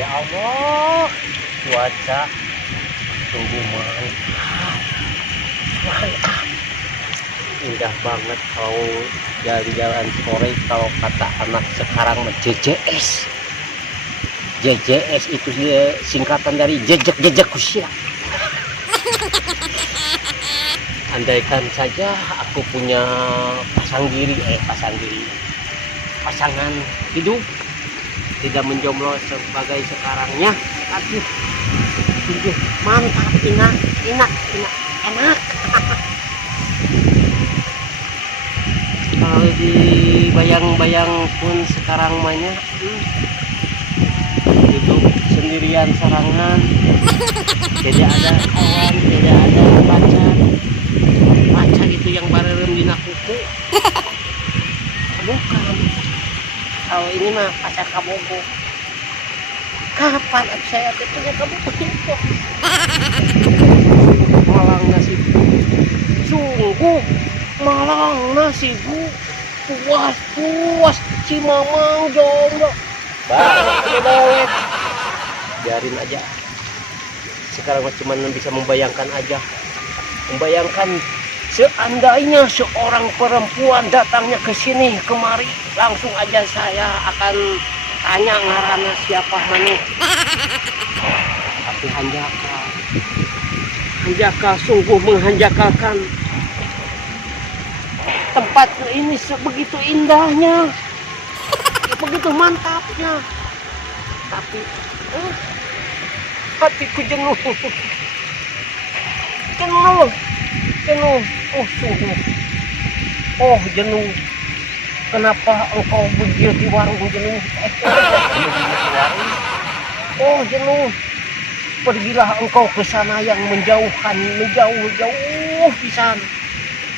Ya Allah, cuaca sungguh mantap, indah banget kalau jalan-jalan sore. Kalau kata anak sekarang JJS. JJS itu singkatan dari jejak-jejak usia. Andaikan saja aku punya pasangan hidup, tidak menjomblo sebagai sekarangnya. Aduh, sungguh mantap, enak. Kalau dibayang-bayang pun sekarang banyak hidup sendirian sarangan, tidak ada kawan, tidak ada pacar itu yang bareng dina kuku. Bukan, kalau ini mah pacar kabogo. Kapan saya punya kabogo itu? Malang nasibku, sungguh malang nasibku. Puas si mamang jomblo. Bawet, biarin aja. Sekarang cuma bisa membayangkan aja, seandainya seorang perempuan datangnya ke sini kemari, langsung aja saya akan tanya ngaranna siapa mana. Tapi Hanjaka sungguh menghanjakakan. Tempat ini sebegitu indahnya, begitu mantapnya, tapi hatiku jenuh. Jenuh. Kenapa engkau begitu di warung jenuh? Jenuh. Pergilah engkau ke sana yang menjauh pisan.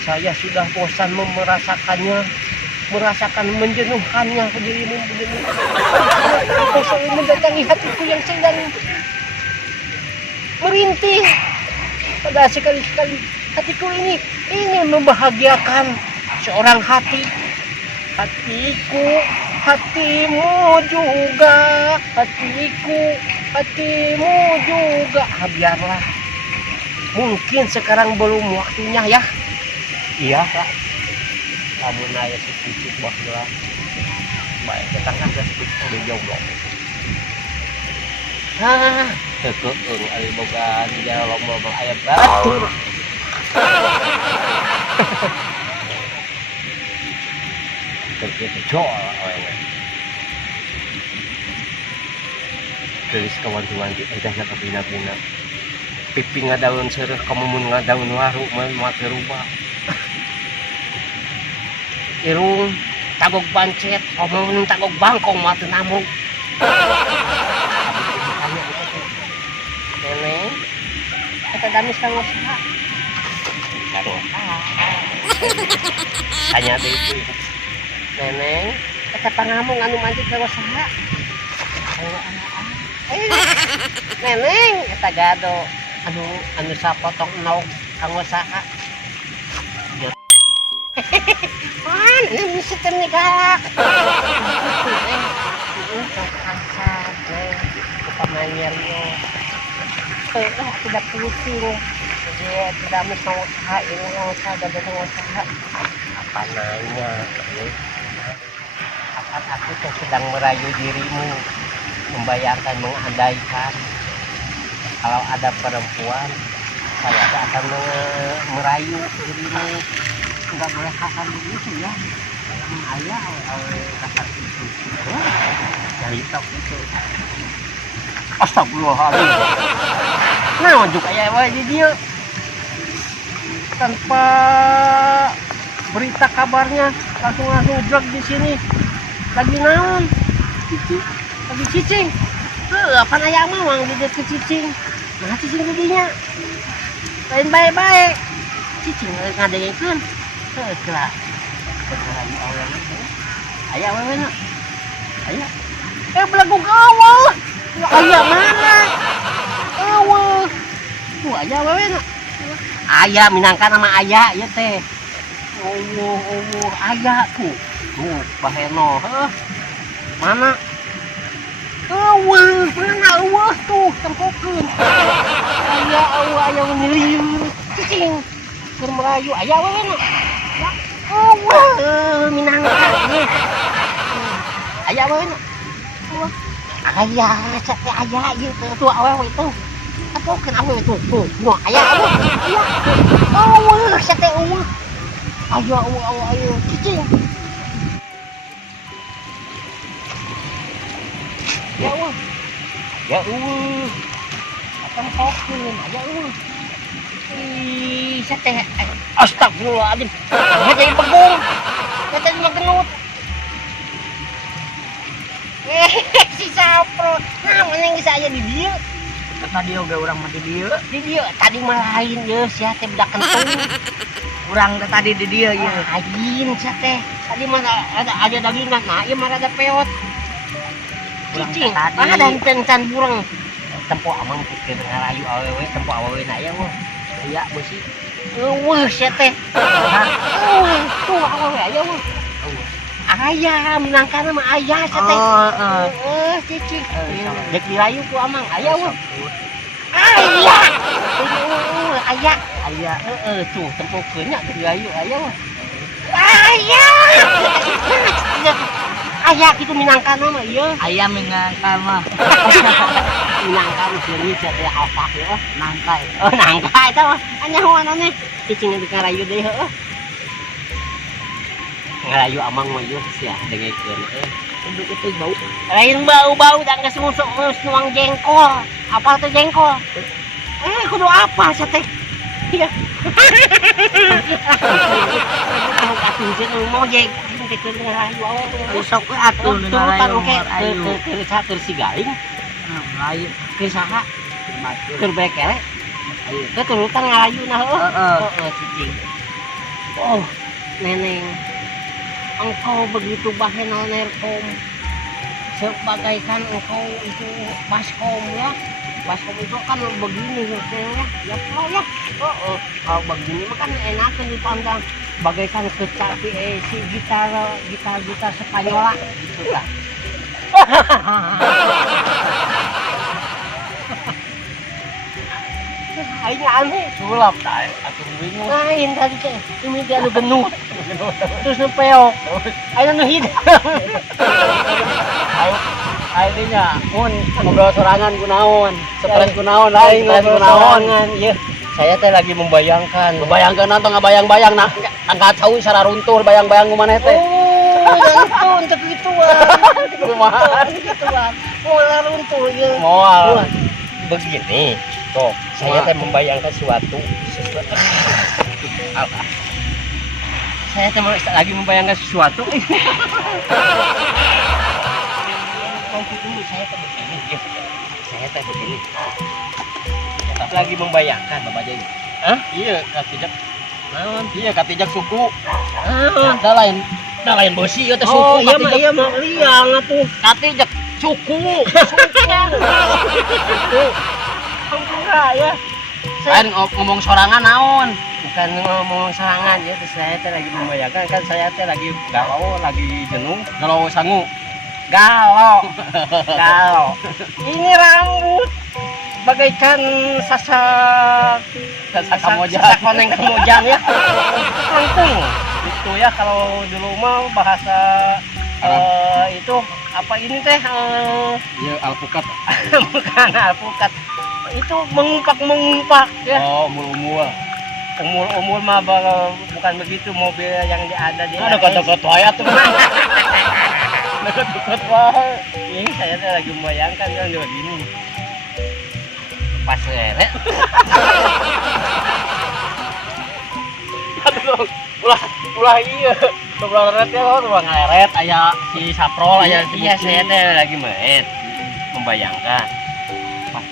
Saya sudah bosan merasakan menjenuhkannya dirimu. Engkau selalu mendatangi hatiku yang sedang merintih. Pada sekali-sekali hatiku ini ingin membahagiakan seorang hati. Hatimu juga. Biarlah. Mungkin sekarang belum waktunya ya. Iya lah. Kamu naya sedikit bahwa baik ketangkah dan sedikit udah jomblo. Kekeung ari boga di jalan lomba ayam batur. Terkejol awalnya. Geus kawanti-wanti edahna ka bina-bina. Pipi ngadaun seureuh kamu mun ngadaun waru mah teu rubah. Irung tagog pancet, omong tagog bangkong mah teu namung. Neneng, eta damis kang usaha. Tanya deh itu. Neneng, eta pangamung anu mancing kang usaha. Neneng, eta gado anu sapotong enauk kang usaha. Ini bisa nikah. Upamanya tidak pusing. Dia tidak mau usaha ini usaha dan usaha. Apa nanya? Apa aku sedang merayu dirimu, membayangkan, mengandaikan kalau ada perempuan, saya akan merayu dirimu. Enggak boleh kasar begitu ya. Ayah kasar itu. Dari top itu. Astagfirullahaladzim. Nah, juga ya wajib dia. Tanpa berita kabarnya langsung drag di sini. Lagi naon? Lagi cicing. Apa ayam mah di dekat cicing. Nah, cicing jadinya. Lain baik-baik. Cicing ngadegeun. Kelah. Lagi awalnya. Ayah wewe na. Ayah. Belagu awal. Ayah mana? Awal. Ayah wewe na. Ayah minangkan nama ayah ya teh. Ayah tuh. Baheno. Mana? Awal mana? tempokeun. Aya aya ngeliur. Cicing. Keur merayu aya we na. Minangka ye. Aya we na. Aya sate aya ieu tuh awewe itu. Tempokeun awewe tuh. Noh aya awewe. Aya. Sate eueuh. Aya ayo cicing. Ya eueuh. Ya eueuh. Tempokeun aya eueuh. Sate astagfirullahaladzim. Jadi begung. Sate magenut. Si Sapro. Nah, mana yang bisa aya di dieu? Tadi oge urang mah di dieu. Di dieu tadi mah lain ye, sia teh budak kentung. Urang teh tadi di dieu ieu. Lain sia teh. Tadi mah ada dagingan, nah ieu mah rada peot. Cicing. Ah dan can bureng. Tempo amang pikeun ngarayu awewe, tempo awewe na aya mah. Aya beusi. Eueuh sia teh. Eueuh, tuh awewe aya mah. Aya minangkana mah aya sia teh. Heeh, cicing. Dek dirayu ku amang aya mah. Aya. Aya. Aya. Heeh, tuh tempokeun nya dek dirayu aya mah. Aya. Aya kitu minangkana mah ieu. Aya minangka mah. Minangka mah seuneu sia teh alpak ya. Nangka. Oh, nangka eta mah. Anyahoan aneh. Cicing di ngarayu deui heueuh. Ngarayu amang mah ieu sia dengekeun heueuh. Untuk itu bau. Lain bau-bau dan geus nuang jengkol. Apa tuh jengkol? Kudu apa sia teh? Iya. Tahu katunjeun mau jengkol teh keur ngarayu awewe. Sok we atuh Turutan oke ayu. keur si garing. Ayu. Keur saha? Batur. Keur bekele. Ayu. Teh turutan ngarayu nah heueuh. Heeh. Cicing. Oh, Neneng. Engkau begitu bahenol nerkom. Sebagaikan engkau itu baskom ya. Baskom itu kan begini ya. Ya ya. Kalau begini mah kan enakan dipandang bagaikan kecapi si gitar Spanyola gitu lah. Aing aneh sulap tah atuh bingung. Lain tadi teh ini dia anu genut. Terus nu peok. Aya nu hidang. Ayo nya mun ngobrol sorangan kunaon? Stres kunaon aing ngobrol sorangan. Ieu saya teh lagi membayangkan. Bayangkeun atuh ngabayang-bayang angkat sawi sararuntur bayang-bayang ku maneh teh. Oh, itu untuk gituan. Kumaha? Gituan. Moal runtuh ieu. Moal. Begini. Tuh, saya teh membayangkan sesuatu. Saya teh lagi membayangkan sesuatu. Saya teh begini. Lagi membayangkan Bapak Jadi. Hah? Iya, katijak. Naon? Iya, katijak suku. Naon? Da lain beusi ieu teh suku. Oh, iya mah liang atuh. Katijak suku. Enggak ya. Lain ngomong sorangan naon? Bukan ngomong serangan ya, saya teh lagi membayangkan kan saya teh lagi galau, lagi jenuh, Galau sangu. galau. Ini rambut bagaikan sasak koneng kamojang ya. Langsung itu ya kalau dulu mah bahasa itu apa ini teh Iya, alpukat. bukan alpukat. Itu mengumpak ya. Oh, umur-umur. Umur mah bukan begitu, mobil yang ada di Ada kata-kata wae atuh. dekat wae. Ini saya tuh lagi membayangkan kan begini. Pas leret. Aduh, ulah iya. Ulah leret ya, ulah ngeleret aya si Saprol aya si Iya, saya tuh lagi main membayangkan. Pas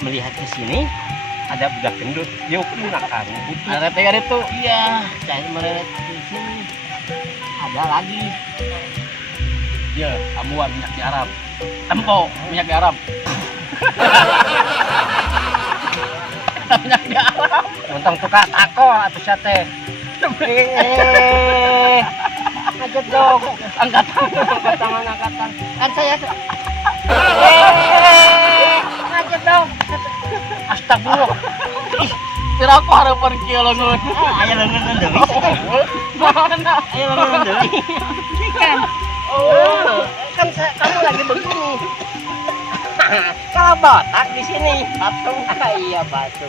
melihat ke sini ada budak gendut, dia punak kan. leret ya itu. Iya, saya melihat ke sini ada lagi. Iya, amuan minyak di Arab. Tempo minyak di Arab. Minyak di Arab. Untung tukar tako atau sate. Aja dong, angkatan. Kan saya tuh. Aja dong. buruk. Kira aku harapan kieu leungeun. Aya leungeun deui. Mana? Aya leungeun deui. Ikan. Oh, kan kamu lagi begini. Kalau botak di sini, patung. Iya, batu.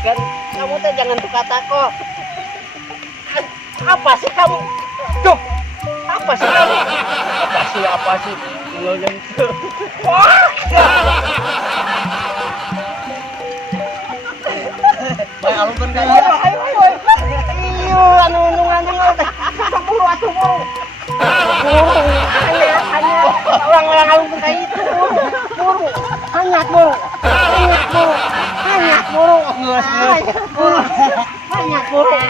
Kan kamu teh jangan suka takut. Apa sih kamu? Duh, apa sih kamu? Apa sih? Lo yang Baik alungkeun ka ieu. Iyo, anu teh. Sepuluh atuh burung. Hanya orang-orang alung kayak itu. Burung, hanyat burung. Hanyat burung. Hanyat burung. Hanyat burung.